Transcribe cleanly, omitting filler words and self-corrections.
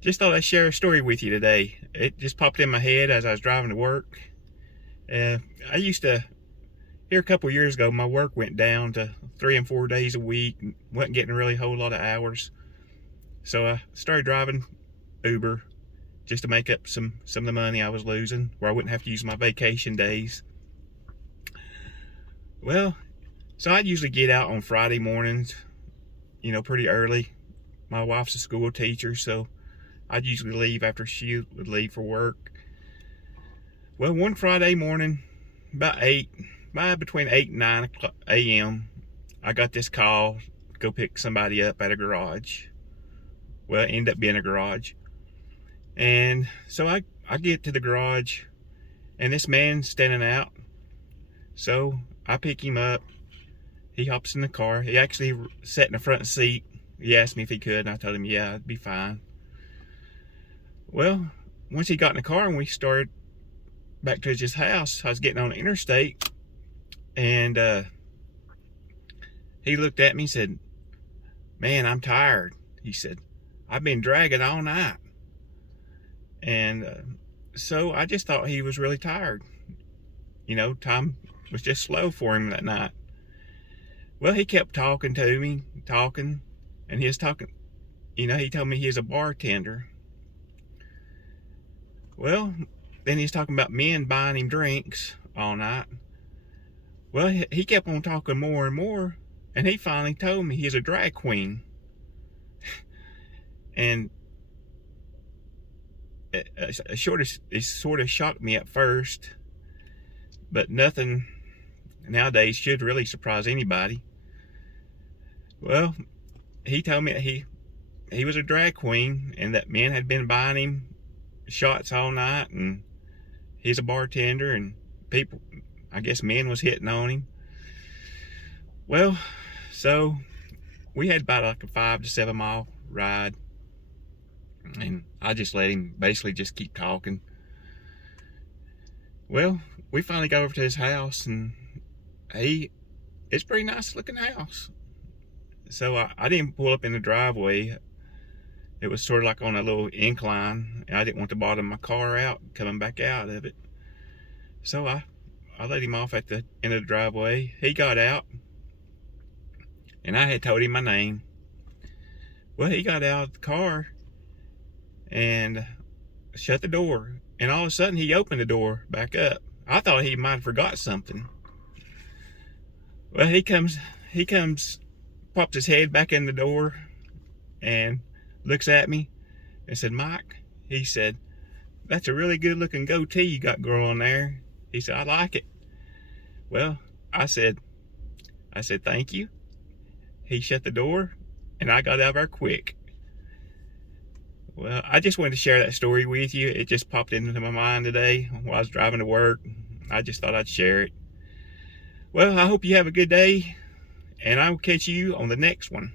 Just thought I'd share a story with you today. It just popped in my head as I was driving to work. I used to, here a couple years ago, my work went down to 3 and 4 days a week. Wasn't getting really a whole lot of hours. So I started driving Uber just to make up some of the money I was losing, where I wouldn't have to use my vacation days. Well, so I'd usually get out on Friday mornings, pretty early. My wife's a school teacher, so I'd usually leave after she would leave for work. Well, one Friday morning, between 8 and 9 a.m., I got this call to go pick somebody up at a garage. Well, it ended up being a garage. And so I get to the garage, and this man's standing out. So I pick him up. He hops in the car. He actually sat in the front seat. He asked me if he could, and I told him, yeah, it'd be fine. Well, once he got in the car and we started back to his house, I was getting on the interstate, and he looked at me and said, "Man, I'm tired." He said, "I've been dragging all night." And so I just thought he was really tired. Time was just slow for him that night. Well, he kept talking to me, and he was talking, he told me he was a bartender. Well, then he's talking about men buying him drinks all night. Well, he kept on talking more and more, and he finally told me he's a drag queen. And it sort of shocked me at first, but nothing nowadays should really surprise anybody. Well, he told me that he was a drag queen and that men had been buying him shots all night, and he's a bartender, and I guess men was hitting on him. Well, so we had about like a 5 to 7 mile ride, and I just let him basically just keep talking. Well, we finally got over to his house, and it's a pretty nice looking house. So I didn't pull up in the driveway. It was sort of like on a little incline, and I didn't want to bottom my car out coming back out of it. So I let him off at the end of the driveway. He got out, and I had told him my name. Well, he got out of the car and shut the door, and all of a sudden he opened the door back up. I thought he might have forgot something. Well, he comes, pops his head back in the door and looks at me and said, "Mike," he said, "that's a really good looking goatee you got growing there." He said, "I like it." Well, I said, "Thank you." He shut the door, and I got out of there quick. Well, I just wanted to share that story with you. It just popped into my mind today while I was driving to work. I just thought I'd share it. Well, I hope you have a good day, and I will catch you on the next one.